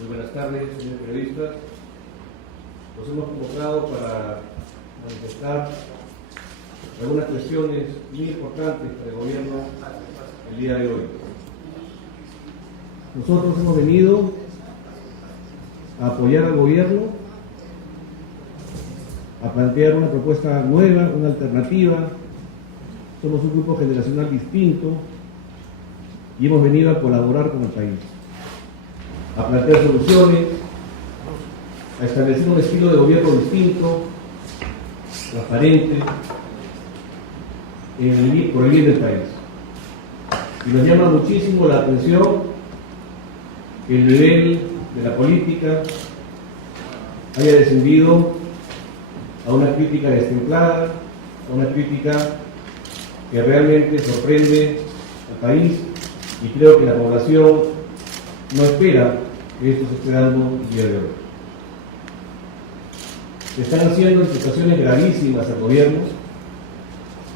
Muy buenas tardes, señores periodistas. Nos hemos convocado para manifestar algunas cuestiones muy importantes para el gobierno el día de hoy. Nosotros hemos venido a apoyar al gobierno, a plantear una propuesta nueva, una alternativa. Somos un grupo generacional distinto y hemos venido a colaborar con el país, a plantear soluciones, a establecer un estilo de gobierno distinto, transparente, por el bien del país. Y nos llama muchísimo la atención que el nivel de la política haya descendido a una crítica destemplada, a una crítica que realmente sorprende al país, y creo que la población no espera que esto se esté dando el día de hoy. Se están haciendo imputaciones gravísimas al gobierno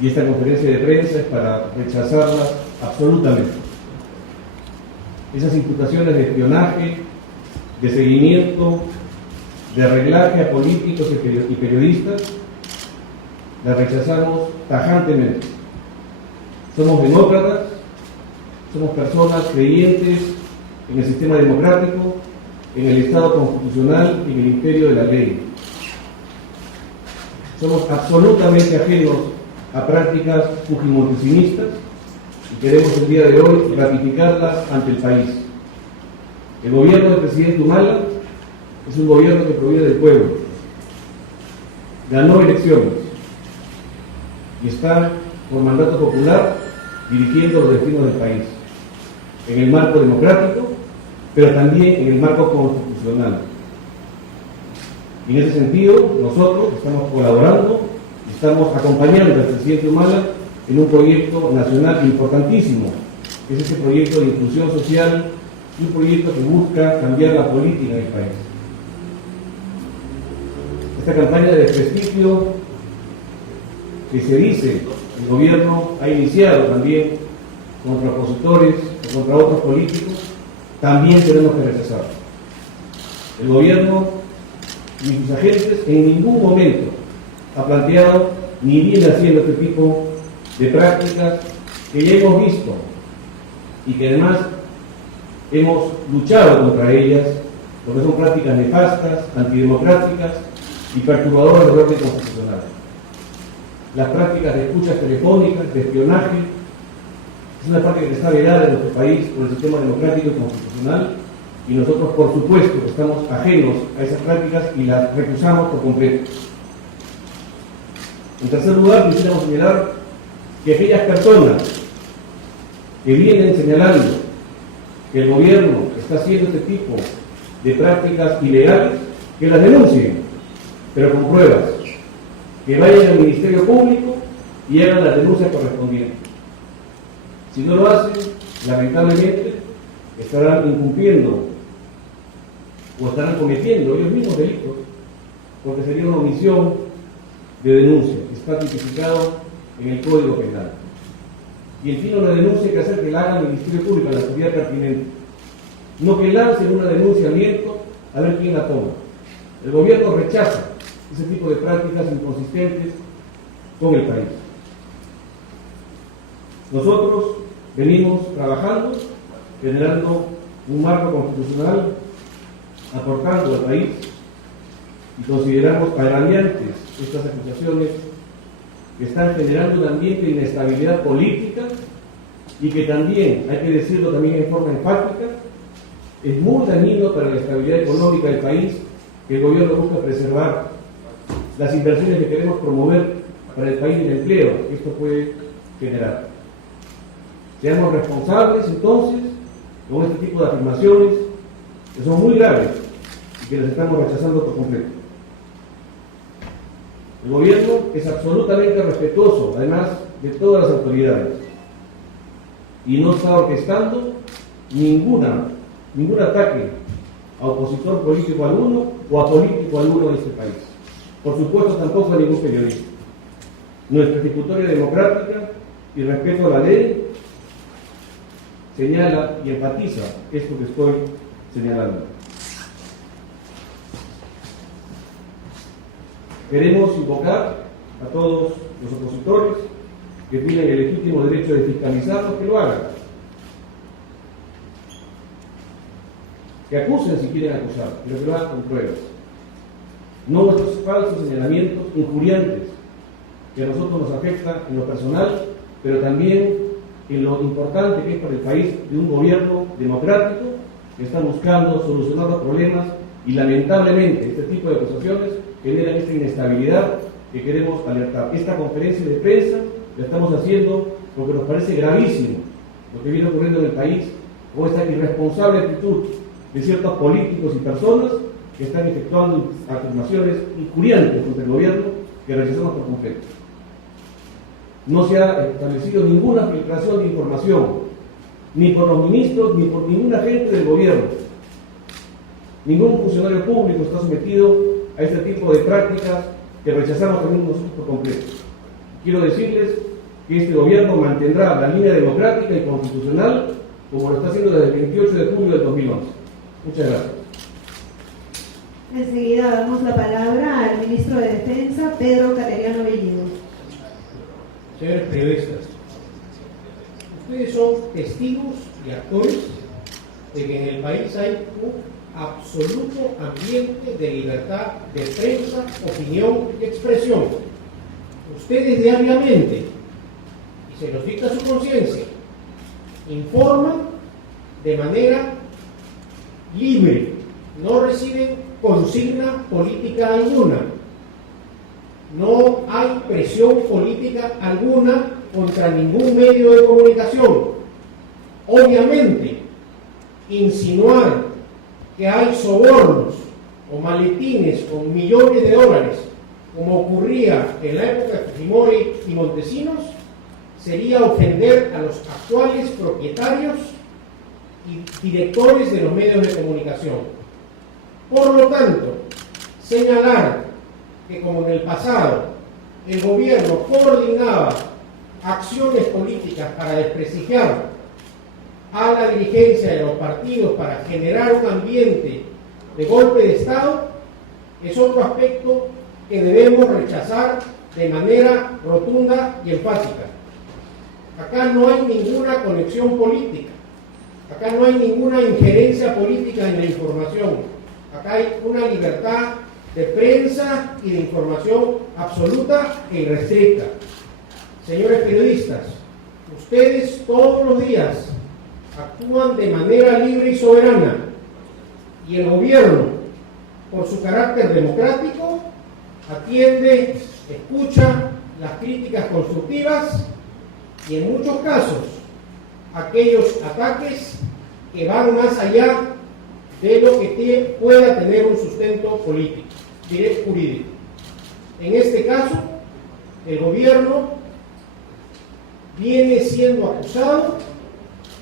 y esta conferencia de prensa es para rechazarlas absolutamente. Esas imputaciones de espionaje, de seguimiento, de arreglaje a políticos y periodistas, las rechazamos tajantemente. Somos demócratas, somos personas creyentes en el sistema democrático, en el Estado constitucional y en el imperio de la ley. Somos absolutamente ajenos a prácticas fujimontesinistas y queremos el día de hoy ratificarlas ante el país. El gobierno del presidente Humala es un gobierno que proviene del pueblo, ganó elecciones y está por mandato popular dirigiendo los destinos del país, en el marco democrático, pero también en el marco constitucional. Y en ese sentido, nosotros estamos colaborando y estamos acompañando al presidente Humala en un proyecto nacional importantísimo, que es ese proyecto de inclusión social, un proyecto que busca cambiar la política en el país. Esta campaña de desprestigio que se dice el gobierno ha iniciado también contra opositores o contra otros políticos, también tenemos que rechazar. El gobierno y sus agentes en ningún momento ha planteado ni viene haciendo este tipo de prácticas que ya hemos visto y que además hemos luchado contra ellas, porque son prácticas nefastas, antidemocráticas y perturbadoras del orden constitucional. Las prácticas de escuchas telefónicas, de espionaje, es una práctica que está vedada en nuestro país por el sistema democrático y constitucional, y nosotros, por supuesto, estamos ajenos a esas prácticas y las recusamos por completo. En tercer lugar, quisiéramos señalar que aquellas personas que vienen señalando que el gobierno está haciendo este tipo de prácticas ilegales, que las denuncien, pero con pruebas, que vayan al Ministerio Público y hagan la denuncia correspondiente. Si no lo hacen, lamentablemente estarán incumpliendo o estarán cometiendo ellos mismos delitos, porque sería una omisión de denuncia, que está tipificado en el Código Penal. Y en fin, una denuncia que hacer que la haga el Ministerio Público, la autoridad pertinente, no que lancen una denuncia al viento a ver quién la toma. El gobierno rechaza ese tipo de prácticas inconsistentes con el país. Nosotros venimos trabajando, generando un marco constitucional, aportando al país, y consideramos agraviantes estas acusaciones que están generando un ambiente de inestabilidad política y que también, hay que decirlo también en forma enfática, es muy dañino para la estabilidad económica del país, que el gobierno busca preservar las inversiones que queremos promover para el país y el empleo que esto puede generar. Seamos responsables entonces con este tipo de afirmaciones que son muy graves y que las estamos rechazando por completo. El gobierno es absolutamente respetuoso, además de todas las autoridades, y no está orquestando ningún ataque a opositor político alguno o a político alguno de este país. Por supuesto, tampoco a ningún periodista. Nuestra ejecutoria democrática y respeto a la ley señala y enfatiza esto que estoy señalando. Queremos invocar a todos los opositores que tienen el legítimo derecho de fiscalizarlos, que lo hagan. Que acusen si quieren acusar, pero que lo hagan con pruebas. No nuestros falsos señalamientos injuriantes, que a nosotros nos afecta en lo personal, pero también en lo importante que es para el país de un gobierno democrático que está buscando solucionar los problemas, y lamentablemente este tipo de acusaciones generan esta inestabilidad que queremos alertar. Esta conferencia de prensa la estamos haciendo porque nos parece gravísimo lo que viene ocurriendo en el país, o esta irresponsable actitud de ciertos políticos y personas que están efectuando afirmaciones injuriantes contra el gobierno que rechazamos por completo. No se ha establecido ninguna filtración de información, ni por los ministros, ni por ningún agente del gobierno. Ningún funcionario público está sometido a este tipo de prácticas que rechazamos también nosotros por completo. Quiero decirles que este gobierno mantendrá la línea democrática y constitucional como lo está haciendo desde el 28 de julio del 2011. Muchas gracias. Enseguida damos la palabra al ministro de Defensa, Pedro Cateriano Bellido. Señores periodistas, ustedes son testigos y actores de que en el país hay un absoluto ambiente de libertad de prensa, opinión y expresión. Ustedes diariamente, y se los dicta su conciencia, informan de manera libre, no reciben consigna política alguna, no hay presión política alguna contra ningún medio de comunicación. Obviamente, insinuar que hay sobornos o maletines con millones de dólares, como ocurría en la época de Fujimori y Montesinos, sería ofender a los actuales propietarios y directores de los medios de comunicación. Por lo tanto, señalar que como en el pasado el gobierno coordinaba acciones políticas para desprestigiar a la dirigencia de los partidos para generar un ambiente de golpe de Estado, es otro aspecto que debemos rechazar de manera rotunda y enfática. Acá no hay ninguna conexión política, acá no hay ninguna injerencia política en la información, acá hay una libertad de prensa y de información absoluta e irrestricta. Señores periodistas, ustedes todos los días actúan de manera libre y soberana, y el gobierno, por su carácter democrático, atiende, escucha las críticas constructivas y en muchos casos aquellos ataques que van más allá de lo que pueda tener un sustento político, jurídico. En este caso, el gobierno viene siendo acusado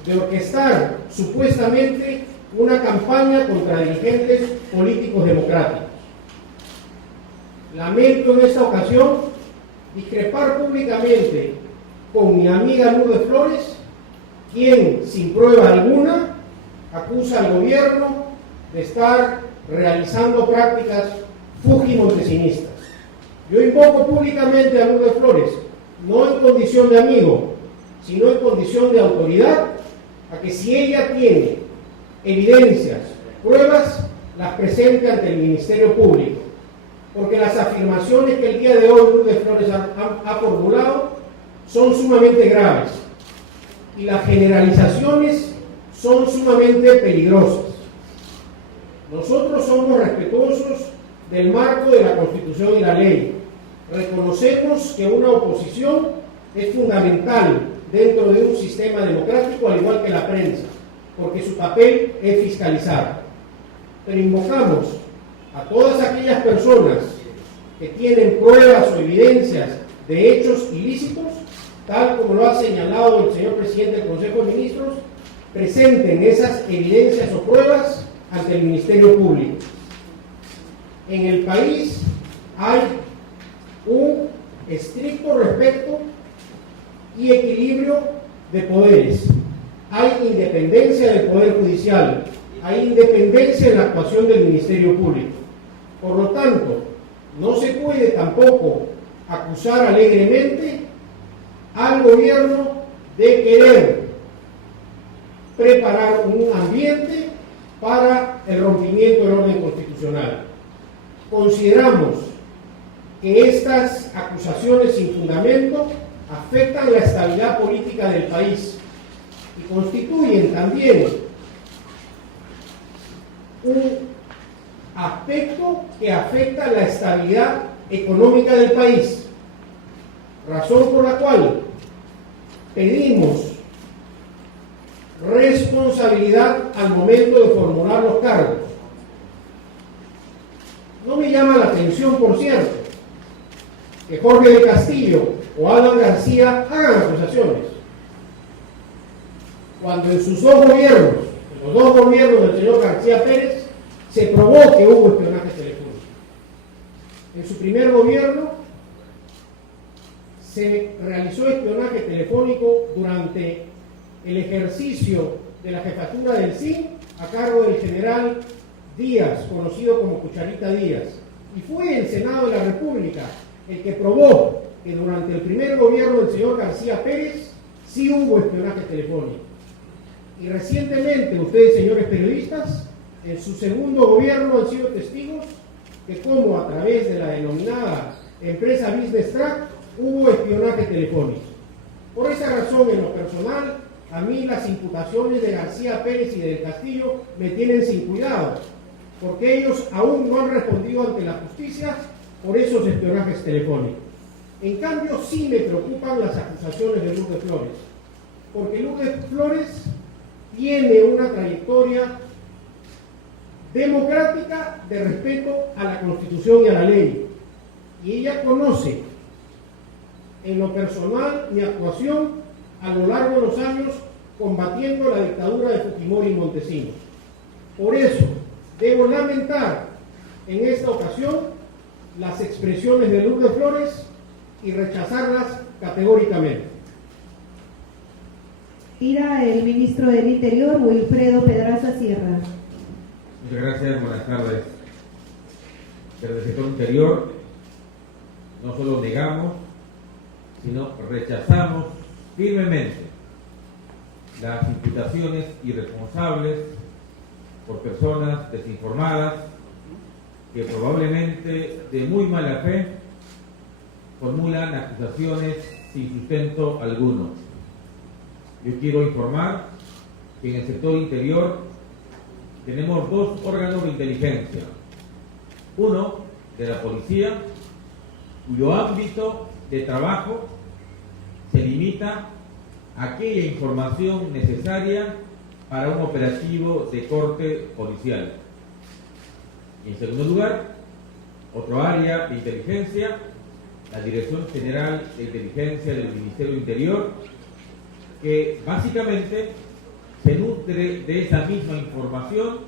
de orquestar supuestamente una campaña contra dirigentes políticos democráticos. Lamento en esta ocasión discrepar públicamente con mi amiga Lourdes Flores, quien sin prueba alguna acusa al gobierno de estar realizando prácticas fujimontesinistas. Yo invoco públicamente a Lourdes Flores, no en condición de amigo, sino en condición de autoridad, a que si ella tiene evidencias, pruebas, las presente ante el Ministerio Público, porque las afirmaciones que el día de hoy Lourdes Flores ha formulado son sumamente graves y las generalizaciones son sumamente peligrosas. Nosotros somos respetuosos del marco de la Constitución y la ley. Reconocemos que una oposición es fundamental dentro de un sistema democrático, al igual que la prensa, porque su papel es fiscalizar. Pero invocamos a todas aquellas personas que tienen pruebas o evidencias de hechos ilícitos, tal como lo ha señalado el señor presidente del Consejo de Ministros, presenten esas evidencias o pruebas ante el Ministerio Público. En el país hay un estricto respeto y equilibrio de poderes. Hay independencia del Poder Judicial, hay independencia en la actuación del Ministerio Público. Por lo tanto, No se puede tampoco acusar alegremente al gobierno de querer preparar un ambiente para el rompimiento del orden constitucional. Consideramos que estas acusaciones sin fundamento afectan la estabilidad política del país y constituyen también un aspecto que afecta la estabilidad económica del país, razón por la cual pedimos responsabilidad al momento de formular los cargos. No me llama la atención, por cierto, que Jorge del Castillo o Alan García hagan acusaciones, cuando en sus dos gobiernos, en los dos gobiernos del señor García Pérez, se probó que hubo espionaje telefónico. En su primer gobierno se realizó espionaje telefónico durante el ejercicio de la jefatura del CIN a cargo del general Díaz, conocido como Cucharita Díaz. Y fue el Senado de la República el que probó que durante el primer gobierno del señor García Pérez sí hubo espionaje telefónico. Y recientemente ustedes, señores periodistas, en su segundo gobierno han sido testigos de cómo a través de la denominada empresa Business Track hubo espionaje telefónico. Por esa razón, en lo personal, a mí las imputaciones de García Pérez y del Castillo me tienen sin cuidado, porque ellos aún no han respondido ante la justicia por esos espionajes telefónicos. En cambio, sí me preocupan las acusaciones de Lourdes Flores, porque Lourdes Flores tiene una trayectoria democrática de respeto a la Constitución y a la ley, y ella conoce en lo personal mi actuación a lo largo de los años combatiendo la dictadura de Fujimori y Montesinos. Por eso debo lamentar en esta ocasión las expresiones de Lourdes Flores y rechazarlas categóricamente. Tira el ministro del Interior, Wilfredo Pedraza Sierra. Muchas gracias, buenas tardes. Desde el sector interior no solo negamos, sino rechazamos firmemente las imputaciones irresponsables por personas desinformadas que probablemente de muy mala fe formulan acusaciones sin sustento alguno. Yo quiero informar que en el sector interior tenemos dos órganos de inteligencia. Uno, de la policía, cuyo ámbito de trabajo se limita a aquella información necesaria para un operativo de corte policial. Y en segundo lugar, otro área de inteligencia, la Dirección General de Inteligencia del Ministerio del Interior, que básicamente se nutre de esa misma información,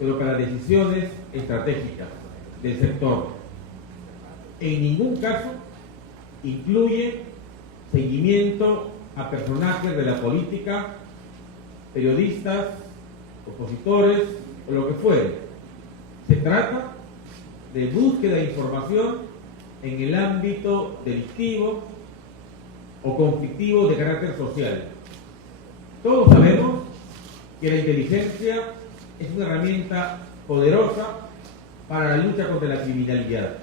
pero para decisiones estratégicas del sector. En ningún caso incluye seguimiento a personajes de la política, periodistas, opositores o lo que fuere. Se trata de búsqueda de información en el ámbito delictivo o conflictivo de carácter social. Todos sabemos que la inteligencia es una herramienta poderosa para la lucha contra la criminalidad,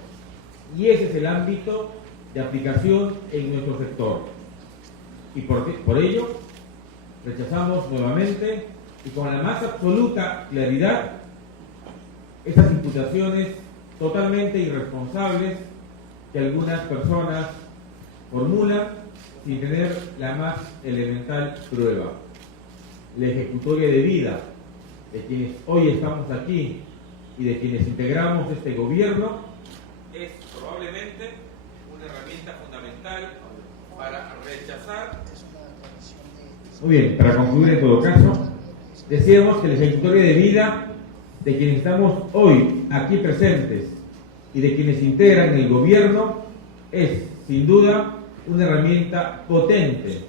y ese es el ámbito de aplicación en nuestro sector. Y por ello rechazamos nuevamente y con la más absoluta claridad esas imputaciones totalmente irresponsables que algunas personas formulan sin tener la más elemental prueba. La ejecutoria de vida de quienes hoy estamos aquí y de quienes integramos este gobierno es probablemente una herramienta fundamental para rechazar. Muy bien, para concluir en todo caso, decíamos que la ejecutoria de vida de quienes estamos hoy aquí presentes y de quienes integran el gobierno es, sin duda, una herramienta potente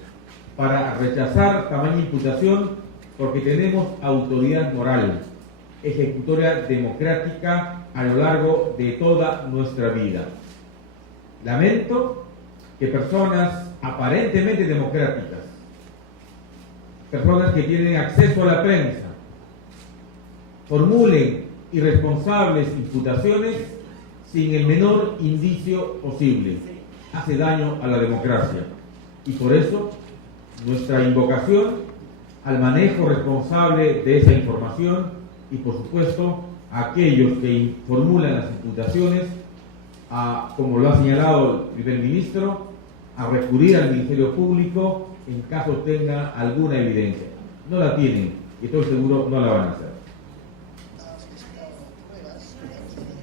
para rechazar tamaña imputación, porque tenemos autoridad moral, ejecutoria democrática a lo largo de toda nuestra vida. Lamento que personas aparentemente democráticas, personas que tienen acceso a la prensa, formulen irresponsables imputaciones sin el menor indicio posible. Hace daño a la democracia. Y por eso, nuestra invocación al manejo responsable de esa información y, por supuesto, a aquellos que formulan las imputaciones, como lo ha señalado el primer ministro, a recurrir al Ministerio Público en caso tenga alguna evidencia. No la tienen y estoy seguro no la van a hacer.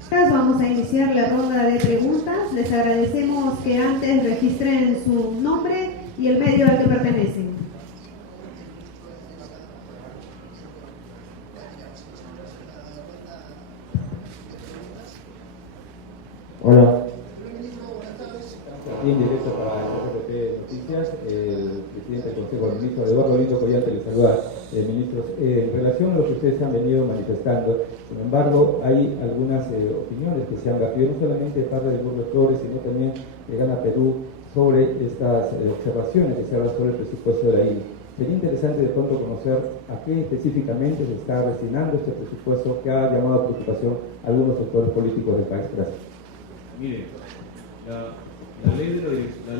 Vamos a iniciar la ronda de preguntas. Les agradecemos que antes registren su nombre y el medio al que pertenecen. Hola. Aquí en directo para RPP Noticias, el presidente del Consejo de Ministros, Eduardo Lito Collante, les saluda. Ministros, en relación a lo que ustedes han venido manifestando, sin embargo, hay algunas opiniones que se han vertido, no solamente de parte del Burgo Flores, sino también de Gana Perú, sobre estas observaciones que se hablan sobre el presupuesto de la INE. Sería interesante de pronto conocer a qué específicamente se está destinando este presupuesto que ha llamado a preocupación a algunos sectores políticos del país. Gracias. Mire, la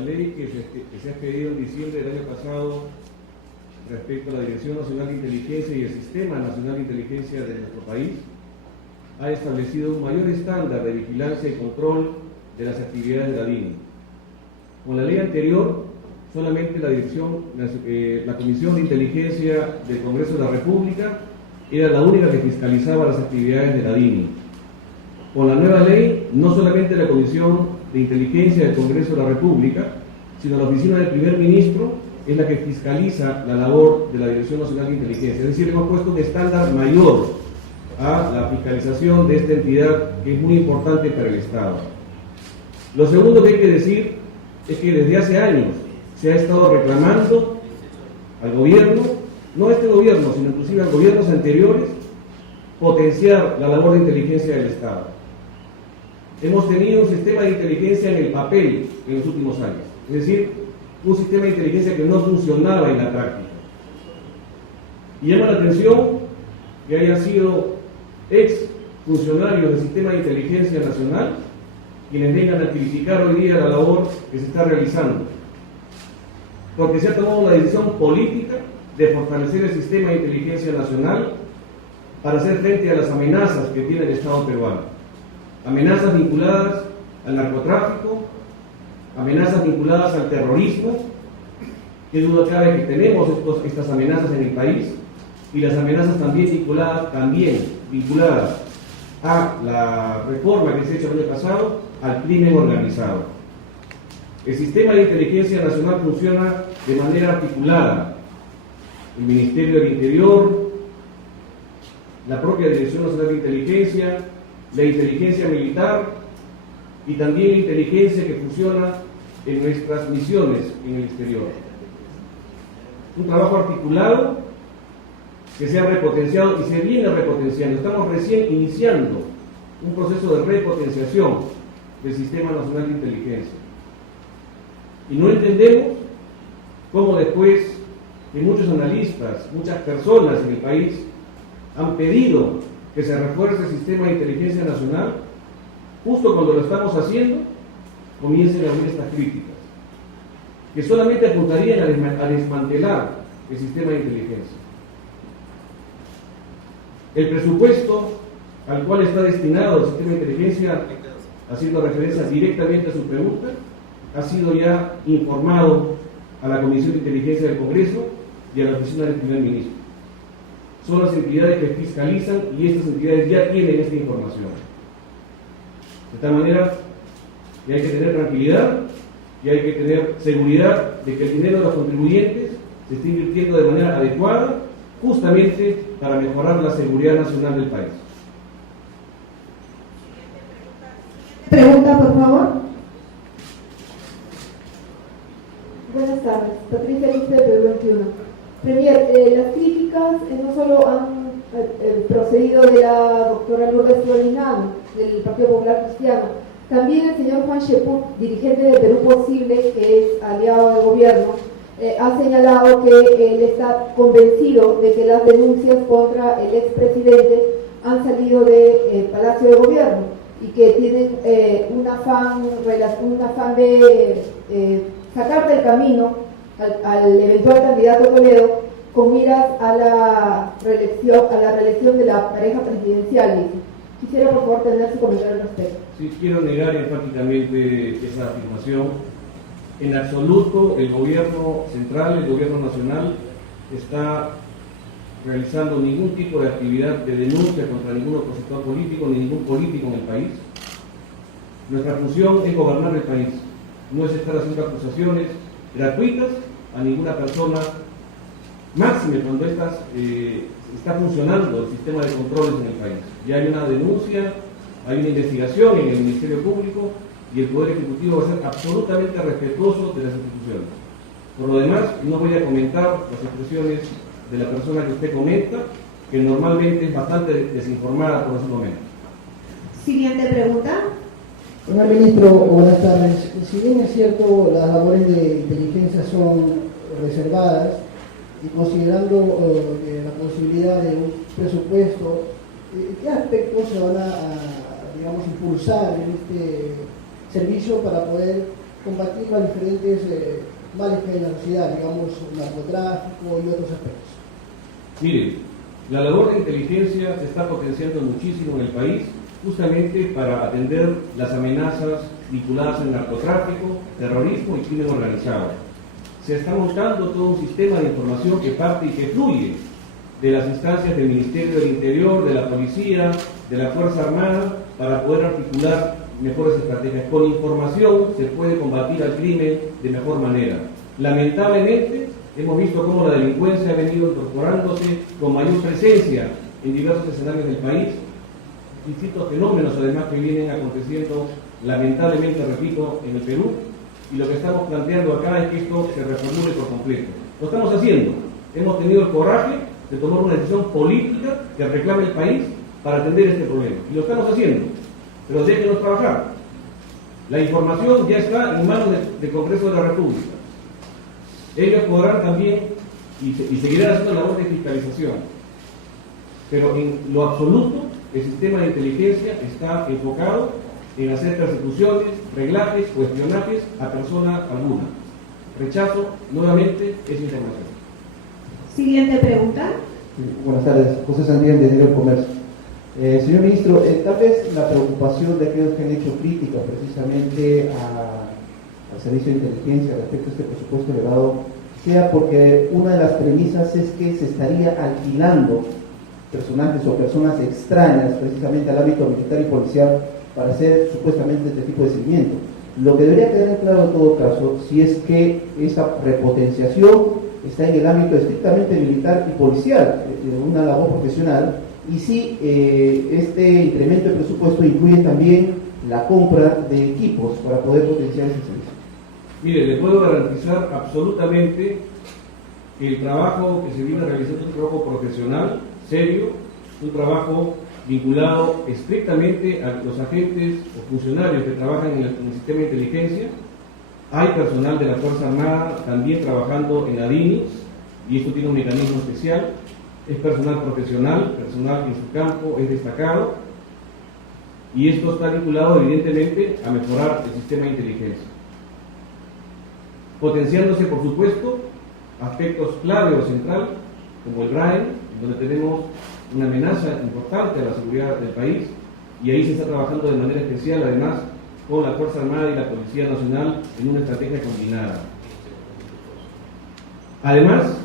ley que se ha pedido en diciembre del año pasado respecto a la Dirección Nacional de Inteligencia y el Sistema Nacional de Inteligencia de nuestro país, ha establecido un mayor estándar de vigilancia y control de las actividades de la DIN. Con la ley anterior, solamente la Comisión de Inteligencia del Congreso de la República era la única que fiscalizaba las actividades de la DIN. Con la nueva ley, no solamente la Comisión de Inteligencia del Congreso de la República, sino la Oficina del Primer Ministro es la que fiscaliza la labor de la Dirección Nacional de Inteligencia. Es decir, hemos puesto un estándar mayor a la fiscalización de esta entidad que es muy importante para el Estado. Lo segundo que hay que decir es que desde hace años se ha estado reclamando al gobierno, no a este gobierno, sino inclusive a gobiernos anteriores, potenciar la labor de inteligencia del Estado. Hemos tenido un sistema de inteligencia en el papel en los últimos años, es decir, un sistema de inteligencia que no funcionaba en la práctica. Y llama la atención que hayan sido ex funcionarios del sistema de inteligencia nacional quienes vengan a criticar hoy día la labor que se está realizando, porque se ha tomado la decisión política de fortalecer el sistema de inteligencia nacional para hacer frente a las amenazas que tiene el Estado peruano, amenazas vinculadas al narcotráfico, amenazas vinculadas al terrorismo. Qué duda cabe que tenemos estas amenazas en el país, y las amenazas también vinculadas a la reforma que se ha hecho el año pasado al crimen organizado. El sistema de inteligencia nacional funciona de manera articulada. El Ministerio del Interior, la propia Dirección Nacional de Inteligencia, la inteligencia militar y también la inteligencia que funciona en nuestras misiones en el exterior. Un trabajo articulado que se ha repotenciado y se viene repotenciando. Estamos recién iniciando un proceso de repotenciación del Sistema Nacional de Inteligencia. Y no entendemos cómo después que muchos analistas, muchas personas en el país han pedido que se refuerce el Sistema de Inteligencia Nacional, justo cuando lo estamos haciendo, comiencen a oír estas críticas, que solamente apuntarían a desmantelar el sistema de inteligencia. El presupuesto al cual está destinado el sistema de inteligencia, haciendo referencia directamente a su pregunta, ha sido ya informado a la Comisión de Inteligencia del Congreso y a la Oficina del Primer Ministro. Son las entidades que fiscalizan y estas entidades ya tienen esta información. De tal manera que hay que tener tranquilidad y hay que tener seguridad de que el dinero de los contribuyentes se esté invirtiendo de manera adecuada, justamente para mejorar la seguridad nacional del país. Pregunta, por favor. Buenas tardes, Patricia Lista de Perú 21. Premier, las críticas no solo han el procedido de la doctora Lourdes Florinano, del Partido Popular Cristiano. También el señor Juan Sheput, dirigente de Perú Posible, que es aliado del gobierno, ha señalado que él está convencido de que las denuncias contra el expresidente han salido del Palacio de Gobierno y que tienen un afán de sacar del camino al eventual candidato Toledo con miras a la reelección de la pareja presidencial. Quisiera por favor tener su comentario al respecto. Sí, quiero negar enfáticamente esa afirmación. En absoluto, el gobierno central, el gobierno nacional, está realizando ningún tipo de actividad de denuncia contra ningún opositor político, ni ningún político en el país. Nuestra función es gobernar el país, no es estar haciendo acusaciones gratuitas a ninguna persona, máxime cuando está funcionando el sistema de controles en el país. Ya hay una denuncia, hay una investigación en el Ministerio Público y el Poder Ejecutivo va a ser absolutamente respetuoso de las instituciones. Por lo demás, no voy a comentar las expresiones de la persona que usted comenta, que normalmente es bastante desinformada por ese momento. Siguiente pregunta. Señor Ministro, buenas tardes. Si bien es cierto, las labores de inteligencia son reservadas y considerando la posibilidad de un presupuesto, ¿qué aspectos se van digamos, impulsar en este servicio para poder combatir los diferentes males que hay en la sociedad, digamos, narcotráfico y otros aspectos? Mire, la labor de inteligencia se está potenciando muchísimo en el país, justamente para atender las amenazas vinculadas al narcotráfico, terrorismo y crimen organizado. Se está montando todo un sistema de información que parte y que fluye de las instancias del Ministerio del Interior, de la Policía, de la Fuerza Armada, para poder articular mejores estrategias. Con información se puede combatir al crimen de mejor manera. Lamentablemente, hemos visto cómo la delincuencia ha venido incorporándose con mayor presencia en diversos escenarios del país. Distintos fenómenos, además, que vienen aconteciendo, lamentablemente, repito, en el Perú. Y lo que estamos planteando acá es que esto se reformule por completo. Lo estamos haciendo. Hemos tenido el coraje de tomar una decisión política que reclame el país para atender este problema. Y lo estamos haciendo. Pero déjenos trabajar. La información ya está en manos del Congreso de la República. Ellos podrán también y seguirán haciendo la labor de fiscalización. Pero en lo absoluto, el sistema de inteligencia está enfocado en hacer persecuciones, reglajes o espionajes a persona alguna. Rechazo nuevamente esa información. Siguiente pregunta. Buenas tardes, José Sandrián, de Diario El Comercio. Señor Ministro, tal vez la preocupación de aquellos que han hecho críticas precisamente al servicio de inteligencia respecto a este presupuesto elevado sea porque una de las premisas es que se estaría alquilando personajes o personas extrañas precisamente al ámbito militar y policial para hacer supuestamente este tipo de seguimiento. Lo que debería quedar claro en todo caso, si es que esa repotenciación está en el ámbito estrictamente militar y policial, una labor profesional, y si este incremento de presupuesto incluye también la compra de equipos para poder potenciar ese servicio. Mire, le puedo garantizar absolutamente que el trabajo que se viene realizando es un trabajo profesional, serio, un trabajo vinculado estrictamente a los agentes o funcionarios que trabajan en el sistema de inteligencia. Hay personal de la Fuerza Armada también trabajando en la DINIS, y esto tiene un mecanismo especial. Es personal profesional, personal que en su campo es destacado, y esto está vinculado evidentemente a mejorar el sistema de inteligencia. Potenciándose, por supuesto, aspectos clave o central, como el RAEN, donde tenemos una amenaza importante a la seguridad del país, y ahí se está trabajando de manera especial, además, con la Fuerza Armada y la Policía Nacional en una estrategia combinada. Además,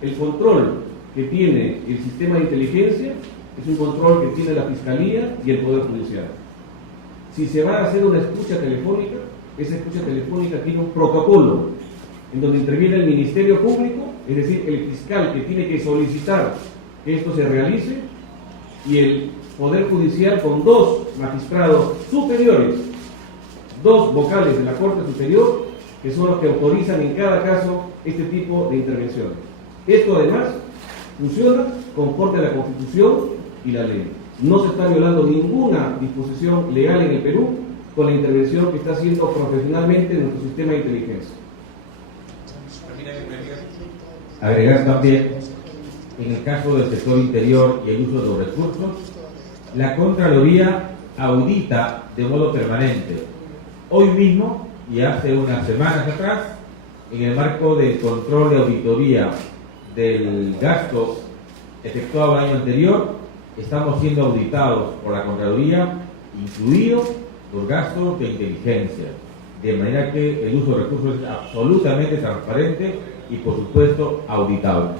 el control que tiene el sistema de inteligencia es un control que tiene la Fiscalía y el Poder Judicial. Si se va a hacer una escucha telefónica, esa escucha telefónica tiene un protocolo en donde interviene el Ministerio Público, es decir, el fiscal que tiene que solicitar que esto se realice, y el Poder Judicial con 2 magistrados superiores, 2 vocales de la Corte Superior, que son los que autorizan en cada caso este tipo de intervenciones. Esto además funciona conforme a la Constitución y la ley. No se está violando ninguna disposición legal en el Perú con la intervención que está haciendo profesionalmente nuestro sistema de inteligencia. Agregar también, en el caso del sector interior y el uso de los recursos, la Contraloría audita de modo permanente. Hoy mismo, y hace unas semanas atrás, en el marco del control de auditoría del gasto efectuado el año anterior, estamos siendo auditados por la Contraloría, incluidos los gastos de inteligencia, de manera que el uso de recursos es absolutamente transparente y, por supuesto, auditable.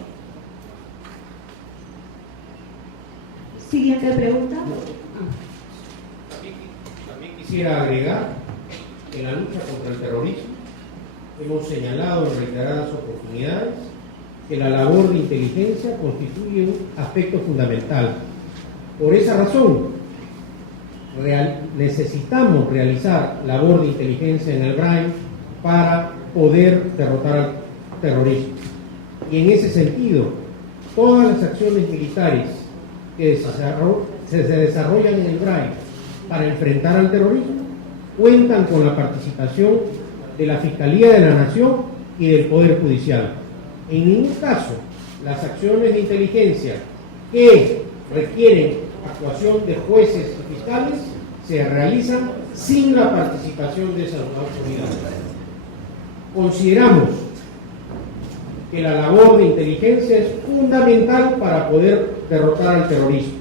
Siguiente pregunta. También quisiera agregar que en la lucha contra el terrorismo hemos señalado en reiteradas oportunidades que la labor de inteligencia constituye un aspecto fundamental. Por esa razón, necesitamos realizar labor de inteligencia en el BRAIN para poder derrotar al terrorismo. Y en ese sentido, todas las acciones militares que se desarrollan en el BRAIN para enfrentar al terrorismo cuentan con la participación de la Fiscalía de la Nación y del Poder Judicial. En ningún caso, las acciones de inteligencia que requieren actuación de jueces y fiscales se realizan sin la participación de esas autoridades. Consideramos que la labor de inteligencia es fundamental para poder derrotar al terrorismo.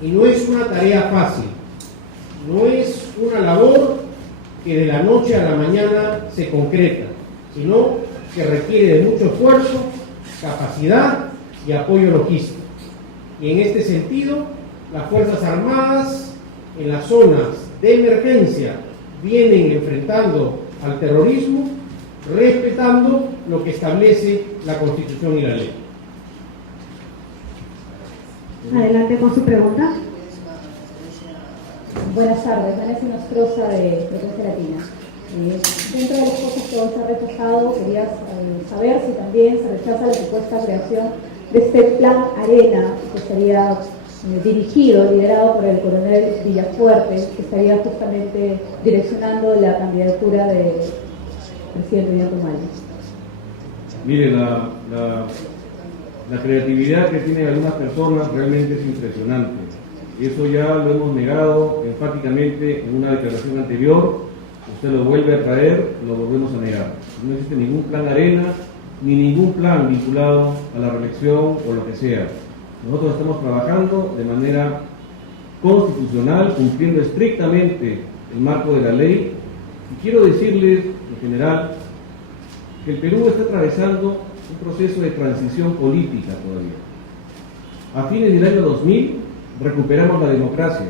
Y no es una tarea fácil, no es una labor que de la noche a la mañana se concreta, sino que requiere de mucho esfuerzo, capacidad y apoyo logístico. Y en este sentido, las Fuerzas Armadas en las zonas de emergencia vienen enfrentando al terrorismo respetando lo que establece la Constitución y la ley. Adelante con su pregunta. Buenas tardes, Vanessa Nostroza de Protesta Latina. Dentro de las cosas que hoy se ha rechazado, quería saber si también se rechaza la supuesta creación de este plan Arena, que sería dirigido, liderado por el coronel Villafuerte, que estaría justamente direccionando la candidatura del presidente Ollanta. Mire, la creatividad que tienen algunas personas realmente es impresionante. Eso ya lo hemos negado enfáticamente en una declaración anterior. Usted lo vuelve a traer, lo volvemos a negar. No existe ningún plan Arena, ni ningún plan vinculado a la reelección o lo que sea. Nosotros estamos trabajando de manera constitucional, cumpliendo estrictamente el marco de la ley. Y quiero decirles, en general, que el Perú está atravesando un proceso de transición política todavía. A fines del año 2000 recuperamos la democracia,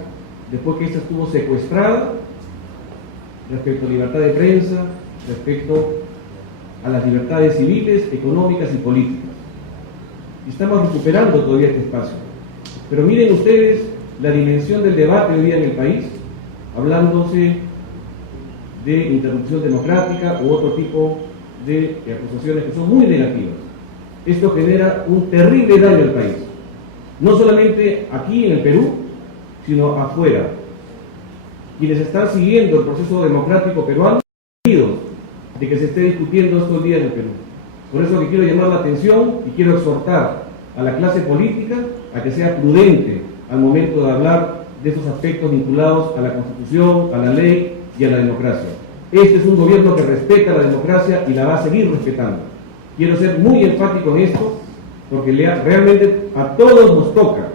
después que esta estuvo secuestrada respecto a libertad de prensa, respecto a las libertades civiles, económicas y políticas. Y estamos recuperando todavía este espacio. Pero miren ustedes la dimensión del debate hoy día en el país, hablándose de interrupción democrática u otro tipo de acusaciones que son muy negativas. Esto genera un terrible daño al país, no solamente aquí en el Perú, sino afuera. Quienes están siguiendo el proceso democrático peruano de que se esté discutiendo estos días en el Perú. Por eso que quiero llamar la atención y quiero exhortar a la clase política a que sea prudente al momento de hablar de esos aspectos vinculados a la Constitución, a la ley y a la democracia. Este es un gobierno que respeta la democracia y la va a seguir respetando. Quiero ser muy enfático en esto, porque realmente a todos nos toca,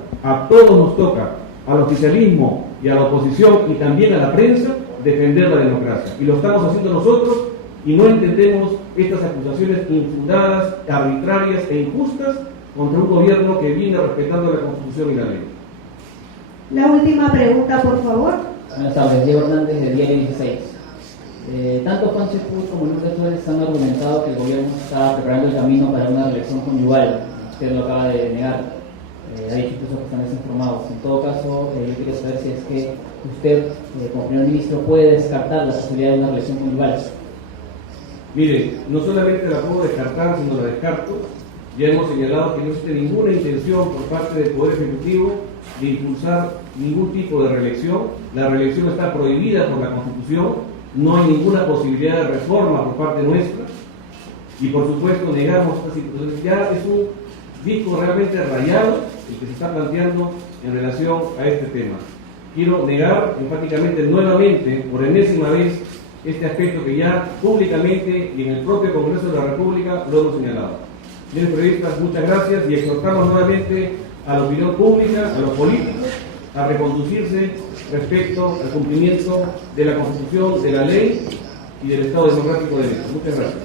al oficialismo y a la oposición y también a la prensa, defender la democracia. Y lo estamos haciendo nosotros y no entendemos estas acusaciones infundadas, arbitrarias e injustas contra un gobierno que viene respetando la Constitución y la ley. La última pregunta, por favor. Buenas tardes, Diego Hernández de Diario 16. Tanto Juan Cheput como Lourdes Flores han argumentado que el gobierno está preparando el camino para una reelección conyugal. Usted lo acaba de negar, ha dicho incluso que están desinformados. En todo caso, yo quiero saber si es que usted, como primer ministro, puede descartar la posibilidad de una reelección conyugal. Mire, no solamente la puedo descartar, sino la descarto, ya hemos señalado que no existe ninguna intención por parte del Poder Ejecutivo de impulsar ningún tipo de reelección. La reelección está prohibida por la Constitución, no hay ninguna posibilidad de reforma por parte nuestra y por supuesto negamos esta situación. Ya es un disco realmente rayado el que se está planteando en relación a este tema. Quiero negar enfáticamente nuevamente, por enésima vez, este aspecto que ya públicamente y en el propio Congreso de la República lo hemos señalado. Señores periodistas, muchas gracias y exhortamos nuevamente a la opinión pública, a los políticos, a reconducirse respecto al cumplimiento de la Constitución, de la ley y del Estado Democrático de Derecho. Muchas gracias.